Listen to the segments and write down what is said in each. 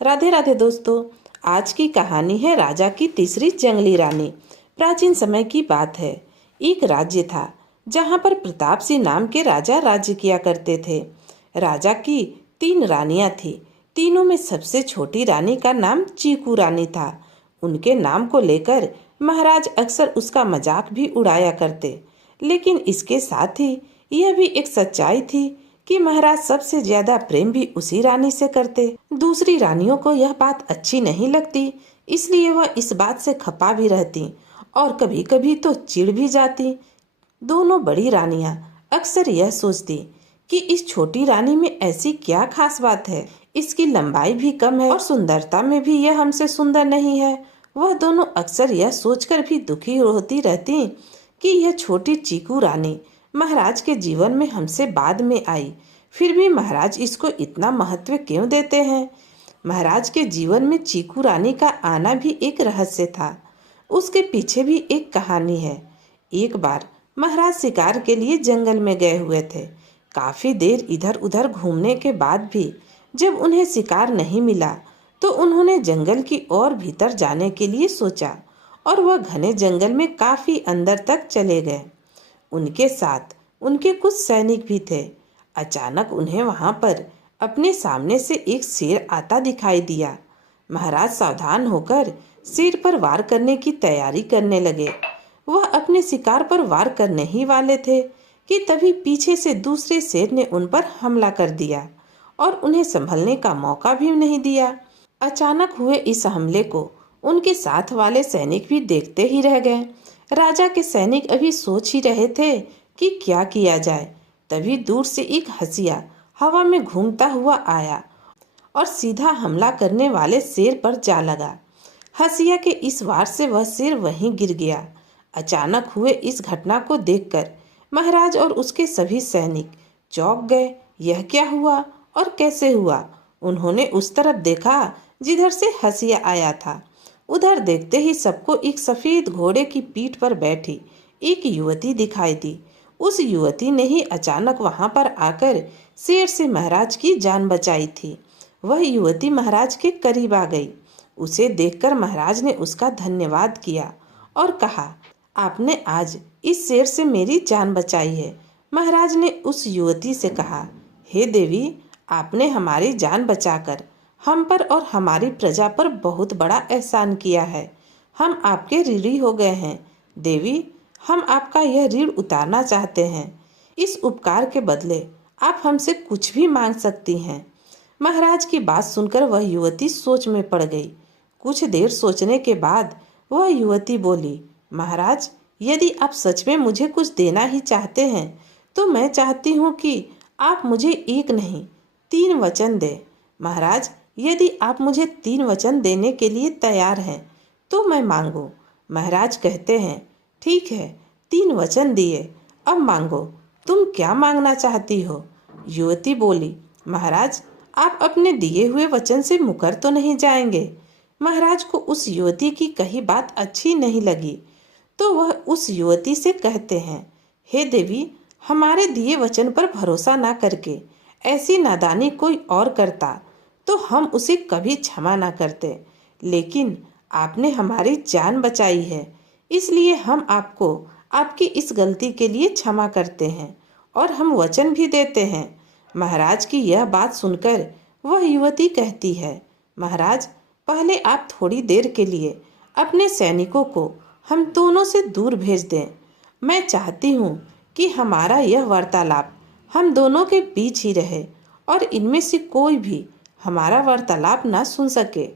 राधे राधे दोस्तों। आज की कहानी है राजा की तीसरी जंगली रानी। प्राचीन समय की बात है। एक राज्य था जहाँ पर प्रताप सिंह नाम के राजा राज्य किया करते थे। राजा की 3 रानियां थी। तीनों में सबसे छोटी रानी का नाम चीकू रानी था। उनके नाम को लेकर महाराज अक्सर उसका मजाक भी उड़ाया करते। लेकिन इसके साथ ही यह भी एक सच्चाई थी कि महाराज सबसे ज्यादा प्रेम भी उसी रानी से करते। दूसरी रानियों को यह बात अच्छी नहीं लगती, इसलिए वह इस बात से खपा भी रहती और कभी कभी तो चिढ़ भी जाती। दोनों बड़ी रानियां अक्सर यह सोचती कि इस छोटी रानी में ऐसी क्या खास बात है, इसकी लंबाई भी कम है और सुंदरता में भी यह हमसे सुंदर नहीं है। वह दोनों अक्सर यह सोचकर भी दुखी होती रहती कि यह छोटी चीकू रानी महाराज के जीवन में हमसे बाद में आई, फिर भी महाराज इसको इतना महत्व क्यों देते हैं। महाराज के जीवन में चीकू रानी का आना भी एक रहस्य था। उसके पीछे भी एक कहानी है। एक बार महाराज शिकार के लिए जंगल में गए हुए थे। काफी देर इधर उधर घूमने के बाद भी जब उन्हें शिकार नहीं मिला तो उन्होंने जंगल की ओर भीतर जाने के लिए सोचा और वह घने जंगल में काफी अंदर तक चले गए। उनके साथ उनके कुछ सैनिक भी थे। अचानक उन्हें वहां पर अपने सामने से एक शेर आता दिखाई दिया। महाराज सावधान होकर शेर पर वार करने की तैयारी करने लगे। वह अपने शिकार पर वार करने ही वाले थे कि तभी पीछे से दूसरे शेर ने उन पर हमला कर दिया और उन्हें संभलने का मौका भी नहीं दिया। अचानक हुए इस हमले को उनके साथ वाले सैनिक भी देखते ही रह गए। राजा के सैनिक अभी सोच ही रहे थे कि क्या किया जाए, तभी दूर से एक हंसिया हवा में घूमता हुआ आया और सीधा हमला करने वाले शेर पर जा लगा। हंसिया के इस वार से वह शेर वहीं गिर गया। अचानक हुए इस घटना को देखकर महाराज और उसके सभी सैनिक चौंक गए। यह क्या हुआ और कैसे हुआ? उन्होंने उस तरफ देखा जिधर से हंसिया आया था। उधर देखते ही सबको एक सफेद घोड़े की पीठ पर बैठी एक युवती दिखाई दी। उस युवती ने ही अचानक वहां पर आकर शेर से महाराज की जान बचाई थी। वह युवती महाराज के करीब आ गई। उसे देखकर महाराज ने उसका धन्यवाद किया और कहा, आपने आज इस शेर से मेरी जान बचाई है। महाराज ने उस युवती से कहा, हे देवी, आपने हमारी जान बचाकर हम पर और हमारी प्रजा पर बहुत बड़ा एहसान किया है। हम आपके ऋणी हो गए हैं। देवी, हम आपका यह ऋण उतारना चाहते हैं। इस उपकार के बदले आप हमसे कुछ भी मांग सकती हैं। महाराज की बात सुनकर वह युवती सोच में पड़ गई। कुछ देर सोचने के बाद वह युवती बोली, महाराज, यदि आप सच में मुझे कुछ देना ही चाहते हैं तो मैं चाहती हूँ कि आप मुझे एक नहीं 3 वचन दें। महाराज, यदि आप मुझे 3 वचन देने के लिए तैयार हैं तो मैं मांगू। महाराज कहते हैं, ठीक है, 3 वचन दिए, अब मांगो, तुम क्या मांगना चाहती हो? युवती बोली, महाराज, आप अपने दिए हुए वचन से मुकर तो नहीं जाएंगे? महाराज को उस युवती की कही बात अच्छी नहीं लगी तो वह उस युवती से कहते हैं, हे देवी, हमारे दिए वचन पर भरोसा ना करके ऐसी नादानी कोई और करता तो हम उसे कभी क्षमा ना करते, लेकिन आपने हमारी जान बचाई है, इसलिए हम आपको आपकी इस गलती के लिए क्षमा करते हैं और हम वचन भी देते हैं। महाराज की यह बात सुनकर वह युवती कहती है, महाराज, पहले आप थोड़ी देर के लिए अपने सैनिकों को हम दोनों से दूर भेज दें। मैं चाहती हूँ कि हमारा यह वार्तालाप हम दोनों के बीच ही रहे और इनमें से कोई भी हमारा वार्तालाप ना सुन सके।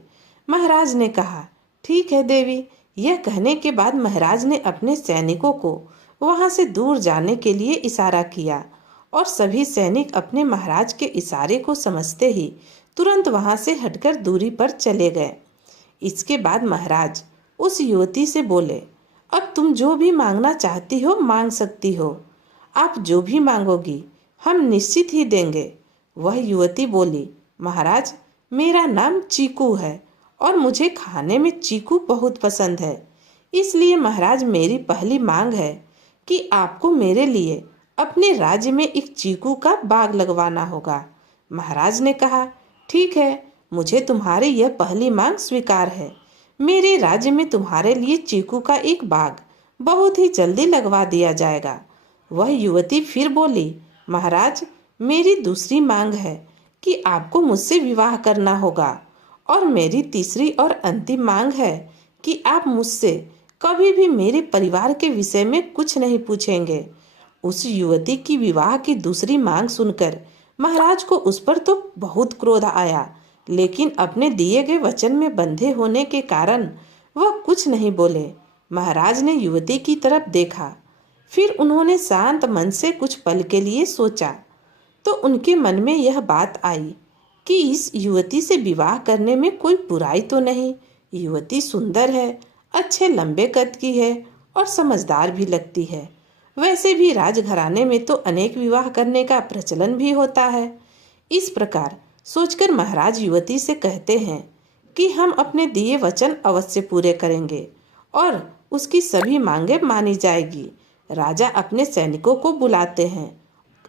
महाराज ने कहा, ठीक है देवी। यह कहने के बाद महाराज ने अपने सैनिकों को वहां से दूर जाने के लिए इशारा किया और सभी सैनिक अपने महाराज के इशारे को समझते ही तुरंत वहां से हटकर दूरी पर चले गए। इसके बाद महाराज उस युवती से बोले, अब तुम जो भी मांगना चाहती हो मांग सकती हो। आप जो भी मांगोगी हम निश्चित ही देंगे। वह युवती बोली, महाराज, मेरा नाम चीकू है और मुझे खाने में चीकू बहुत पसंद है, इसलिए महाराज मेरी पहली मांग है कि आपको मेरे लिए अपने राज्य में एक चीकू का बाग लगवाना होगा। महाराज ने कहा, ठीक है, मुझे तुम्हारी यह पहली मांग स्वीकार है। मेरे राज्य में तुम्हारे लिए चीकू का एक बाग बहुत ही जल्दी लगवा दिया जाएगा। वह युवती फिर बोली, महाराज, मेरी दूसरी मांग है कि आपको मुझसे विवाह करना होगा, और मेरी तीसरी और अंतिम मांग है कि आप मुझसे कभी भी मेरे परिवार के विषय में कुछ नहीं पूछेंगे। उस युवती की विवाह की दूसरी मांग सुनकर महाराज को उस पर तो बहुत क्रोध आया, लेकिन अपने दिए गए वचन में बंधे होने के कारण वह कुछ नहीं बोले। महाराज ने युवती की तरफ देखा, फिर उन्होंने शांत मन से कुछ पल के लिए सोचा, तो उनके मन में यह बात आई कि इस युवती से विवाह करने में कोई बुराई तो नहीं। युवती सुंदर है, अच्छे लंबे कद की है और समझदार भी लगती है। वैसे भी राजघराने में तो अनेक विवाह करने का प्रचलन भी होता है। इस प्रकार सोचकर महाराज युवती से कहते हैं कि हम अपने दिए वचन अवश्य पूरे करेंगे और उसकी सभी मांगे मानी जाएगी। राजा अपने सैनिकों को बुलाते हैं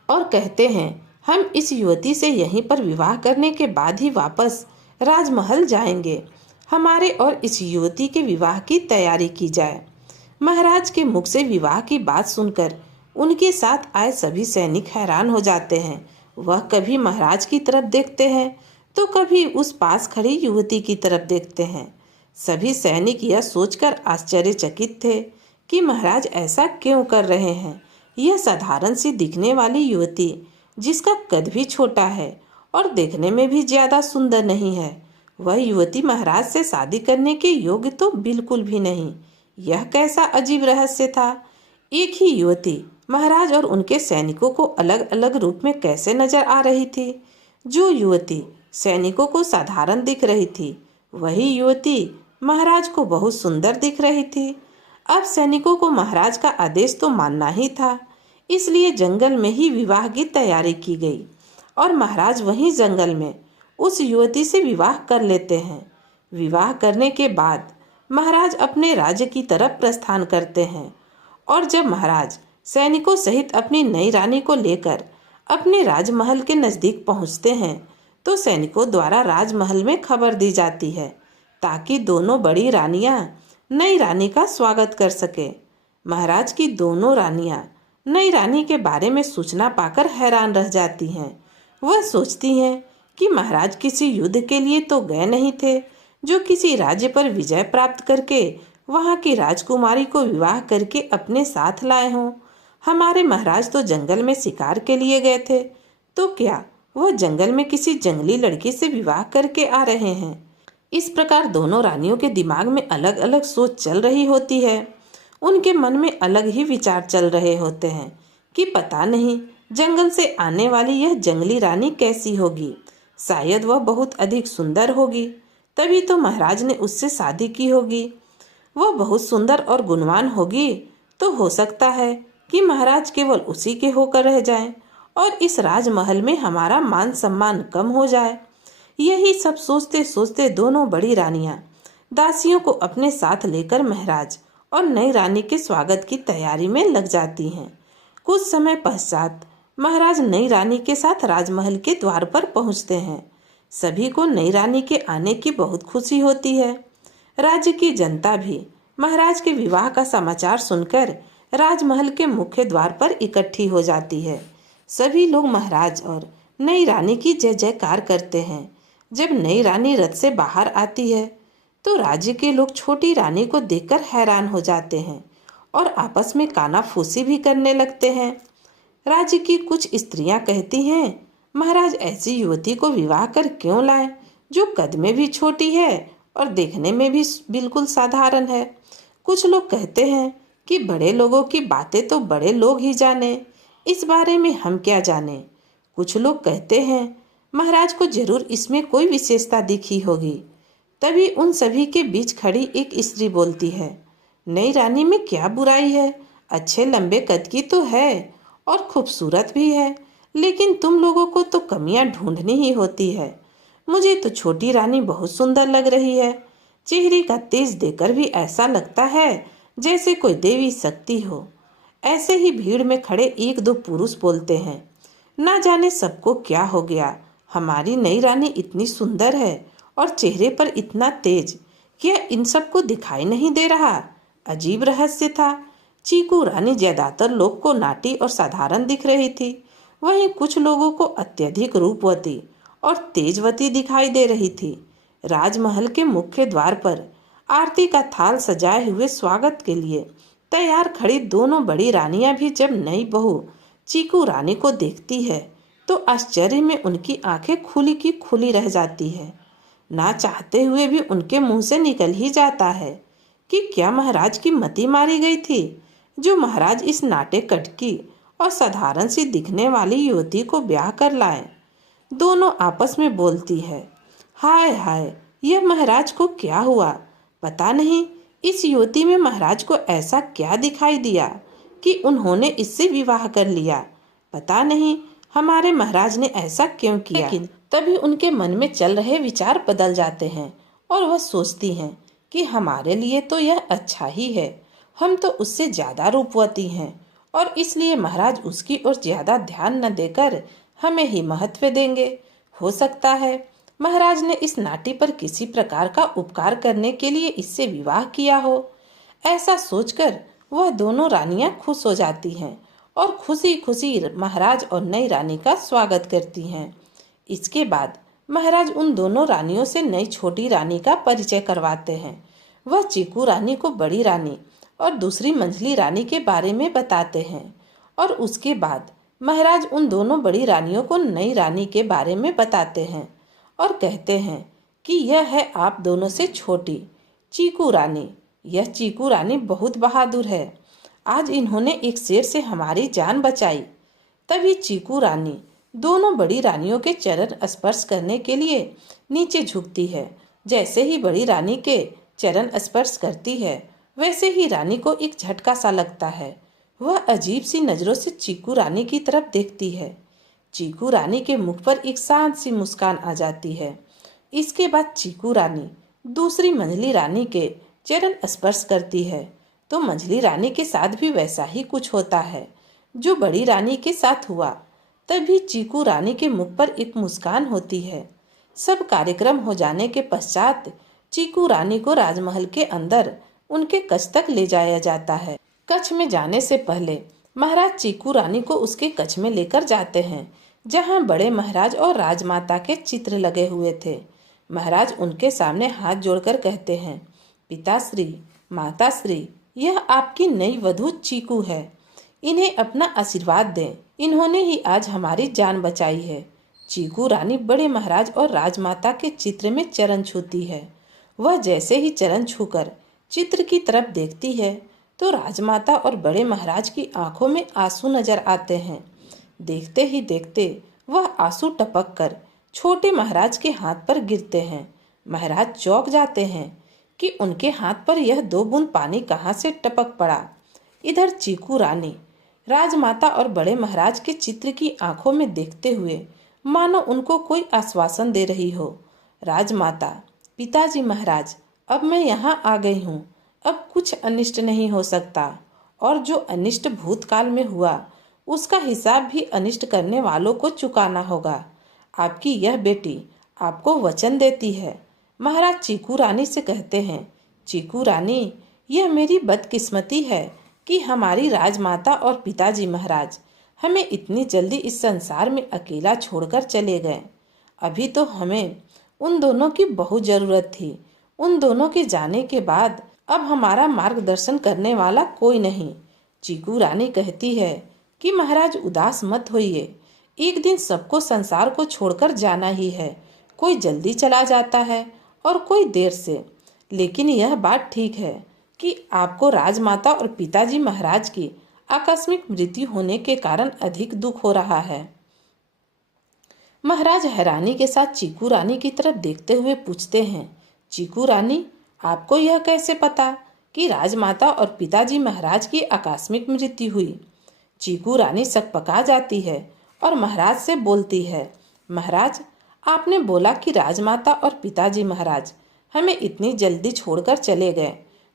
और कहते हैं, हम इस युवती से यहीं पर विवाह करने के बाद ही वापस राजमहल जाएंगे। हमारे और इस युवती के विवाह की तैयारी की जाए। महाराज के मुख से विवाह की बात सुनकर उनके साथ आए सभी सैनिक हैरान हो जाते हैं। वह कभी महाराज की तरफ देखते हैं तो कभी उस पास खड़ी युवती की तरफ देखते हैं। सभी सैनिक यह सोचकर आश्चर्यचकित थे कि महाराज ऐसा क्यों कर रहे हैं। यह साधारण सी दिखने वाली युवती, जिसका कद भी छोटा है और देखने में भी ज्यादा सुंदर नहीं है, वह युवती महाराज से शादी करने के योग्य तो बिल्कुल भी नहीं। यह कैसा अजीब रहस्य था। एक ही युवती महाराज और उनके सैनिकों को अलग अलग रूप में कैसे नजर आ रही थी। जो युवती सैनिकों को साधारण दिख रही थी, वही युवती महाराज को बहुत सुंदर दिख रही थी। अब सैनिकों को महाराज का आदेश तो मानना ही था, इसलिए जंगल में ही विवाह की तैयारी की गई और महाराज वहीं जंगल में उस युवती से विवाह कर लेते हैं। विवाह करने के बाद महाराज अपने राज्य की तरफ प्रस्थान करते हैं और जब महाराज सैनिकों सहित अपनी नई रानी को लेकर अपने राजमहल के नजदीक पहुंचते हैं, तो सैनिकों द्वारा राजमहल में खबर दी जाती है ताकि दोनों बड़ी रानियां नई रानी का स्वागत कर सके। महाराज की दोनों रानियां नई रानी के बारे में सूचना पाकर हैरान रह जाती हैं। वह सोचती हैं कि महाराज किसी युद्ध के लिए तो गए नहीं थे जो किसी राज्य पर विजय प्राप्त करके वहां की राजकुमारी को विवाह करके अपने साथ लाए हों। हमारे महाराज तो जंगल में शिकार के लिए गए थे, तो क्या वह जंगल में किसी जंगली लड़की से विवाह करके आ रहे हैं। इस प्रकार दोनों रानियों के दिमाग में अलग अलग सोच चल रही होती है। उनके मन में अलग ही विचार चल रहे होते हैं कि पता नहीं जंगल से आने वाली यह जंगली रानी कैसी होगी। शायद वह बहुत अधिक सुंदर होगी, तभी तो महाराज ने उससे शादी की होगी। वह बहुत सुंदर और गुणवान होगी, तो हो सकता है कि महाराज केवल उसी के होकर रह जाएं और इस राजमहल में हमारा मान सम्मान कम हो जाए। यही सब सोचते सोचते दोनों बड़ी रानियां दासियों को अपने साथ लेकर महाराज और नई रानी के स्वागत की तैयारी में लग जाती हैं। कुछ समय पश्चात महाराज नई रानी के साथ राजमहल के द्वार पर पहुंचते हैं। सभी को नई रानी के आने की बहुत खुशी होती है। राज्य की जनता भी महाराज के विवाह का समाचार सुनकर राजमहल के मुख्य द्वार पर इकट्ठी हो जाती है। सभी लोग महाराज और नई रानी की जय जयकार करते हैं। जब नई रानी रथ से बाहर आती है तो राज्य के लोग छोटी रानी को देखकर हैरान हो जाते हैं और आपस में कानाफूसी भी करने लगते हैं। राज्य की कुछ स्त्रियां कहती हैं, महाराज ऐसी युवती को विवाह कर क्यों लाए जो कद में भी छोटी है और देखने में भी बिल्कुल साधारण है। कुछ लोग कहते हैं कि बड़े लोगों की बातें तो बड़े लोग ही जाने, इस बारे में हम क्या जाने। कुछ लोग कहते हैं महाराज को जरूर इसमें कोई विशेषता दिखी होगी। तभी उन सभी के बीच खड़ी एक स्त्री बोलती है, नई रानी में क्या बुराई है, अच्छे लंबे कद की तो है और खूबसूरत भी है, लेकिन तुम लोगों को तो कमियां ढूंढनी ही होती है। मुझे तो छोटी रानी बहुत सुंदर लग रही है। चेहरे का तेज देखकर भी ऐसा लगता है जैसे कोई देवी शक्ति हो। ऐसे ही भीड़ में खड़े एक दो पुरुष बोलते हैं, ना जाने सबको क्या हो गया, हमारी नई रानी इतनी सुंदर है और चेहरे पर इतना तेज, क्या इन सबको दिखाई नहीं दे रहा? अजीब रहस्य था। चीकू रानी ज्यादातर लोग को नाटी और साधारण दिख रही थी, वहीं कुछ लोगों को अत्यधिक रूपवती और तेजवती दिखाई दे रही थी। राजमहल के मुख्य द्वार पर आरती का थाल सजाए हुए स्वागत के लिए तैयार खड़ी दोनों बड़ी रानियां भी जब नई बहू चीकू रानी को देखती है तो आश्चर्य में उनकी आंखें खुली की खुली रह जाती है। ना चाहते हुए भी उनके मुंह से निकल ही जाता है कि क्या महाराज की मति मारी गई थी, जो महाराज इस नाटे कटकी और साधारण सी दिखने वाली युवती को ब्याह कर लाए। दोनों आपस में बोलती है, हाय हाय, यह महाराज को क्या हुआ? पता नहीं इस युवती में महाराज को ऐसा क्या दिखाई दिया कि उन्होंने इससे विवाह कर लिया। पता नहीं हमारे महाराज ने ऐसा क्यों किया। लेकिन तभी उनके मन में चल रहे विचार बदल जाते हैं और वह सोचती हैं कि हमारे लिए तो यह अच्छा ही है, हम तो उससे ज्यादा रूपवती हैं और इसलिए महाराज उसकी ओर ज्यादा ध्यान न देकर हमें ही महत्व देंगे। हो सकता है महाराज ने इस नाटी पर किसी प्रकार का उपकार करने के लिए इससे विवाह किया हो। ऐसा सोचकर वह दोनों रानियां खुश हो जाती हैं और खुशी खुशी महाराज और नई रानी का स्वागत करती हैं। इसके बाद महाराज उन दोनों रानियों से नई छोटी रानी का परिचय करवाते हैं। वह चीकू रानी को बड़ी रानी और दूसरी मंझली रानी के बारे में बताते हैं और उसके बाद महाराज उन दोनों बड़ी रानियों को नई रानी के बारे में बताते हैं और कहते हैं कि यह है आप दोनों से छोटी चीकू रानी। यह चीकू रानी बहुत बहादुर है, आज इन्होंने एक शेर से हमारी जान बचाई। तभी चीकू रानी दोनों बड़ी रानियों के चरण स्पर्श करने के लिए नीचे झुकती है। जैसे ही बड़ी रानी के चरण स्पर्श करती है वैसे ही रानी को एक झटका सा लगता है। वह अजीब सी नजरों से चीकू रानी की तरफ देखती है। चीकू रानी के मुख पर एक शांत सी मुस्कान आ जाती है। इसके बाद चीकू रानी दूसरी मंझली रानी के चरण स्पर्श करती है तो मंझली रानी के साथ भी वैसा ही कुछ होता है जो बड़ी रानी के साथ हुआ। तभी चीकू रानी के मुख पर एक मुस्कान होती है। सब कार्यक्रम हो जाने के पश्चात चीकू रानी को राजमहल के अंदर उनके कक्ष तक ले जाया जाता है। कक्ष में जाने से पहले महाराज चीकू रानी को उसके कक्ष में लेकर जाते हैं जहां बड़े महाराज और राजमाता के चित्र लगे हुए थे। महाराज उनके सामने हाथ जोड़कर कहते हैं, पिताश्री, माताश्री, यह आपकी नई वधू चीकू है, इन्हें अपना आशीर्वाद दें, इन्होंने ही आज हमारी जान बचाई है। चीकू रानी बड़े महाराज और राजमाता के चित्र में चरण छूती है। वह जैसे ही चरण छूकर चित्र की तरफ देखती है तो राजमाता और बड़े महाराज की आंखों में आंसू नजर आते हैं। देखते ही देखते वह आंसू टपक कर छोटे महाराज के हाथ पर गिरते हैं। महाराज चौंक जाते हैं कि उनके हाथ पर यह 2 बूंद पानी कहाँ से टपक पड़ा। इधर चीकू रानी राजमाता और बड़े महाराज के चित्र की आंखों में देखते हुए मानो उनको कोई आश्वासन दे रही हो। राजमाता, पिताजी महाराज, अब मैं यहाँ आ गई हूँ, अब कुछ अनिष्ट नहीं हो सकता और जो अनिष्ट भूतकाल में हुआ उसका हिसाब भी अनिष्ट करने वालों को चुकाना होगा। आपकी यह बेटी आपको वचन देती है। महाराज चीकू रानी से कहते हैं, चीकू रानी, यह मेरी बदकिस्मती है कि हमारी राजमाता और पिताजी महाराज हमें इतनी जल्दी इस संसार में अकेला छोड़कर चले गए। अभी तो हमें उन दोनों की बहुत जरूरत थी। उन दोनों के जाने के बाद अब हमारा मार्गदर्शन करने वाला कोई नहीं। चीकू रानी कहती है कि महाराज उदास मत होइए, एक दिन सबको संसार को छोड़कर जाना ही है। कोई जल्दी चला जाता है और कोई देर से, लेकिन यह बात ठीक है कि आपको राजमाता और पिताजी महाराज की आकस्मिक मृत्यु होने के कारण अधिक दुख हो रहा है। महाराज हैरानी के साथ चीकू रानी की तरफ देखते हुए पूछते हैं, चीकू रानी, आपको यह कैसे पता कि राजमाता और पिताजी महाराज की आकस्मिक मृत्यु हुई? चीकू रानी सकपका जाती है और महाराज से बोलती है, महाराज, आपने बोला कि राजमाता और पिताजी महाराज हमें इतनी जल्दी छोड़कर चले गए,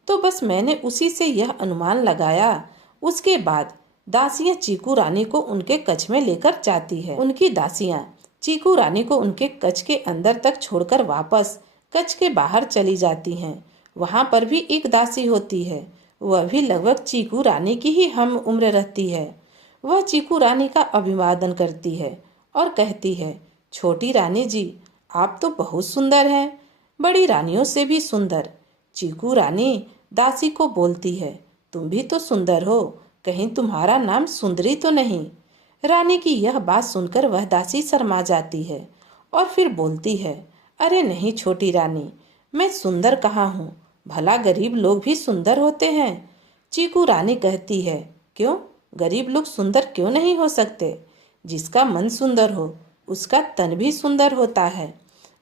तो बस मैंने उसी से यह अनुमान लगाया। उसके बाद दासियां चीकू रानी को उनके कक्ष में लेकर जाती है। उनकी दासियां चीकू रानी को उनके कच्छ के अंदर तक छोड़कर वापस कच्छ के बाहर चली जाती हैं। वहां पर भी एक दासी होती है। वह भी लगभग चीकू रानी की ही हम उम्र रहती है। वह चीकू रानी का अभिवादन करती है और कहती है, छोटी रानी जी, आप तो बहुत सुंदर हैं, बड़ी रानियों से भी सुंदर। चीकू रानी दासी को बोलती है, तुम भी तो सुंदर हो, कहीं तुम्हारा नाम सुंदरी तो नहीं। रानी की यह बात सुनकर वह दासी शर्मा जाती है और फिर बोलती है, अरे नहीं छोटी रानी, मैं सुंदर कहाँ हूँ, भला गरीब लोग भी सुंदर होते हैं। चीकू रानी कहती है, क्यों, गरीब लोग सुंदर क्यों नहीं हो सकते? जिसका मन सुंदर हो उसका तन भी सुंदर होता है।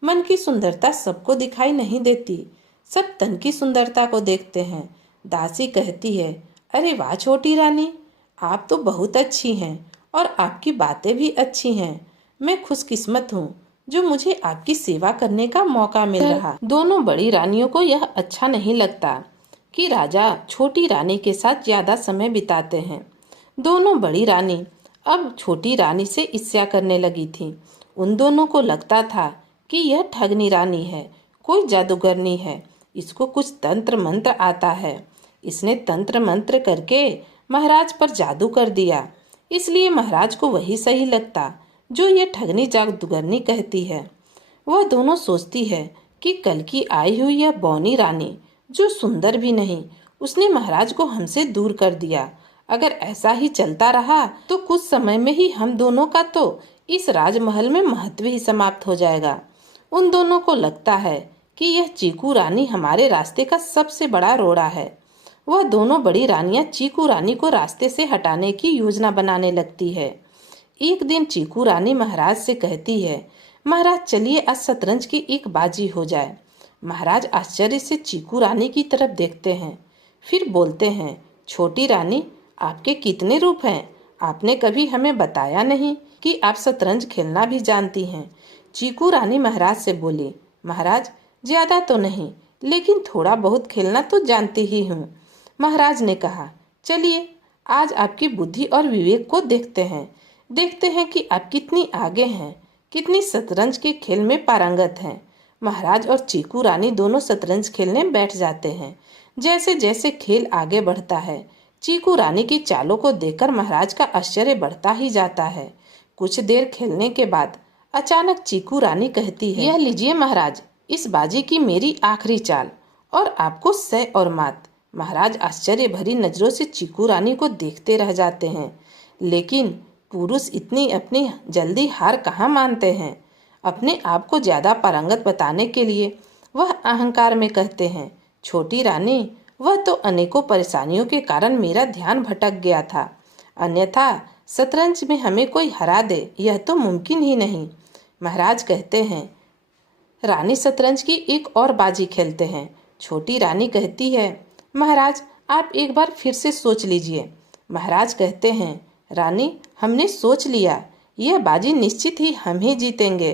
मन की सुंदरता सबको दिखाई नहीं देती, सब तन की सुंदरता को देखते हैं। दासी कहती है, अरे वाह छोटी रानी, आप तो बहुत अच्छी हैं और आपकी बातें भी अच्छी हैं। मैं खुशकिस्मत हूँ जो मुझे आपकी सेवा करने का मौका मिल रहा। दोनों बड़ी रानियों को यह अच्छा नहीं लगता कि राजा छोटी रानी के साथ ज्यादा समय बिताते हैं। दोनों बड़ी रानी अब छोटी रानी से ईर्ष्या करने लगी थी। उन दोनों को लगता था कि यह ठगनी रानी है, कोई जादूगरनी है, इसको कुछ तंत्र मंत्र आता है, इसने तंत्र मंत्र करके महाराज पर जादू कर दिया, इसलिए महाराज को वही सही लगता जो ये ठगनी जादूगरनी कहती है। वह दोनों सोचती है कि कल की आई हुई यह बौनी रानी, जो सुंदर भी नहीं, उसने महाराज को हमसे दूर कर दिया। अगर ऐसा ही चलता रहा तो कुछ समय में ही हम दोनों का तो इस राजमहल में महत्व ही समाप्त हो जाएगा। उन दोनों को लगता है कि यह चीकू रानी हमारे रास्ते का सबसे बड़ा रोड़ा है। वह दोनों बड़ी रानियां चीकू रानी को रास्ते से हटाने की योजना बनाने लगती है। एक दिन चीकू रानी महाराज से कहती है, महाराज चलिए आज शतरंज की एक बाजी हो जाए। महाराज आश्चर्य से चीकू रानी की तरफ देखते हैं, फिर बोलते हैं, छोटी रानी, आपके कितने रूप हैं, आपने कभी हमें बताया नहीं कि आप शतरंज खेलना भी जानती हैं। चीकू रानी महाराज से बोली, महाराज ज्यादा तो नहीं, लेकिन थोड़ा बहुत खेलना तो जानती ही हूँ। महाराज ने कहा, चलिए आज आपकी बुद्धि और विवेक को देखते हैं कि आप कितनी आगे हैं, कितनी शतरंज के खेल में पारंगत हैं। महाराज और चीकू रानी दोनों शतरंज खेलने बैठ जाते हैं। जैसे जैसे खेल आगे बढ़ता है, चीकू रानी की चालों को देखकर महाराज का आश्चर्य बढ़ता ही जाता है। कुछ देर खेलने के बाद अचानक चीकू रानी कहती है, यह लीजिए महाराज, इस बाजी की मेरी आखिरी चाल और आपको सय और मात। महाराज आश्चर्य भरी नजरों से चीकू रानी को देखते रह जाते हैं, लेकिन पुरुष इतनी अपनी जल्दी हार कहाँ मानते हैं। अपने आप को ज्यादा पारंगत बताने के लिए वह अहंकार में कहते हैं, छोटी रानी, वह तो अनेकों परेशानियों के कारण मेरा ध्यान भटक गया था, अन्यथा शतरंज में हमें कोई हरा दे यह तो मुमकिन ही नहीं। महाराज कहते हैं, रानी शतरंज की एक और बाजी खेलते हैं। छोटी रानी कहती है, महाराज आप एक बार फिर से सोच लीजिए। महाराज कहते हैं, रानी हमने सोच लिया, यह बाजी निश्चित ही हम ही जीतेंगे।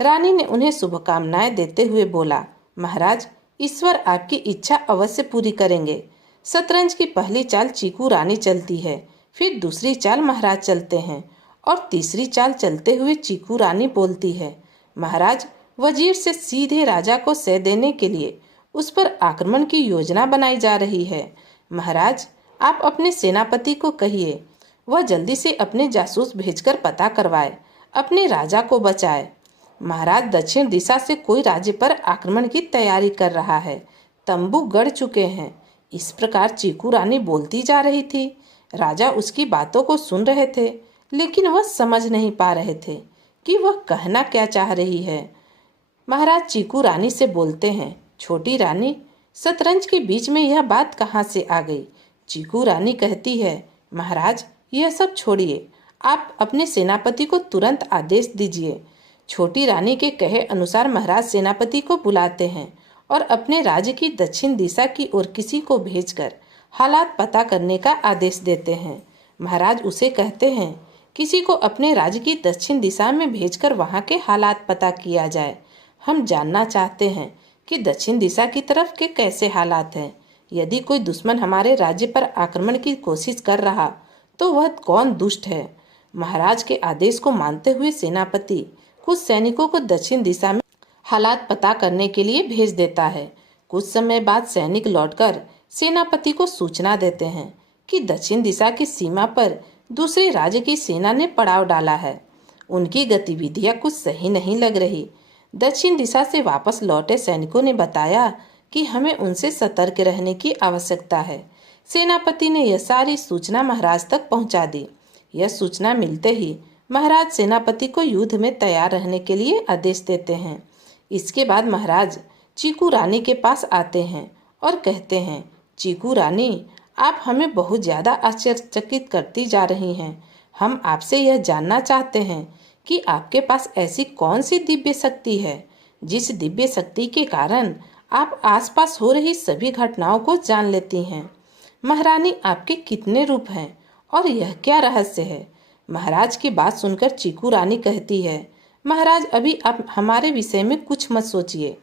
रानी ने उन्हें शुभकामनाएं देते हुए बोला, महाराज ईश्वर आपकी इच्छा अवश्य पूरी करेंगे। शतरंज की पहली चाल चीकू रानी चलती है, फिर दूसरी चाल महाराज चलते हैं और तीसरी चाल चलते हुए चीकू रानी बोलती है, महाराज वजीर से सीधे राजा को सह देने के लिए उस पर आक्रमण की योजना बनाई जा रही है। महाराज आप अपने सेनापति को कहिए वह जल्दी से अपने जासूस भेजकर पता करवाए, अपने राजा को बचाए। महाराज दक्षिण दिशा से कोई राज्य पर आक्रमण की तैयारी कर रहा है, तंबू गड़ चुके हैं। इस प्रकार चीकू रानी बोलती जा रही थी। राजा उसकी बातों को सुन रहे थे, लेकिन वह समझ नहीं पा रहे थे कि वह कहना क्या चाह रही है। महाराज चीकू रानी से बोलते हैं, छोटी रानी, शतरंज के बीच में यह बात कहाँ से आ गई? चीकू रानी कहती है, महाराज यह सब छोड़िए, आप अपने सेनापति को तुरंत आदेश दीजिए। छोटी रानी के कहे अनुसार महाराज सेनापति को बुलाते हैं और अपने राज्य की दक्षिण दिशा की ओर किसी को भेजकर हालात पता करने का आदेश देते हैं। महाराज उसे कहते हैं, किसी को अपने राज्य की दक्षिण दिशा में भेजकर वहां के हालात पता किया जाए। हम जानना चाहते हैं कि दक्षिण दिशा की तरफ के कैसे हालात हैं। यदि कोई दुश्मन हमारे राज्य पर आक्रमण की कोशिश कर रहा तो वह कौन दुष्ट है। महाराज के आदेश को मानते हुए सेनापति कुछ सैनिकों को दक्षिण दिशा में हालात पता करने के लिए भेज देता है। कुछ समय बाद सैनिक लौटकर सेनापति को सूचना देते हैं कि दक्षिण दिशा की सीमा पर दूसरे राज्य की सेना ने पड़ाव डाला है। उनकी गतिविधियां कुछ सही नहीं लग रही। दक्षिण दिशा से वापस लौटे सैनिकों ने बताया कि हमें उनसे सतर्क रहने की आवश्यकता है। सेनापति ने यह सारी सूचना महाराज तक पहुंचा दी। यह सूचना मिलते ही महाराज सेनापति को युद्ध में तैयार रहने के लिए आदेश देते हैं। इसके बाद महाराज चीकू रानी के पास आते हैं और कहते हैं, चीकू रानी, आप हमें बहुत ज़्यादा आश्चर्यचकित करती जा रही हैं। हम आपसे यह जानना चाहते हैं कि आपके पास ऐसी कौन सी दिव्य शक्ति है जिस दिव्य शक्ति के कारण आप आसपास हो रही सभी घटनाओं को जान लेती हैं। महारानी, आपके कितने रूप हैं और यह क्या रहस्य है? महाराज की बात सुनकर चीकू रानी कहती है, महाराज, अभी आप हमारे विषय में कुछ मत सोचिए।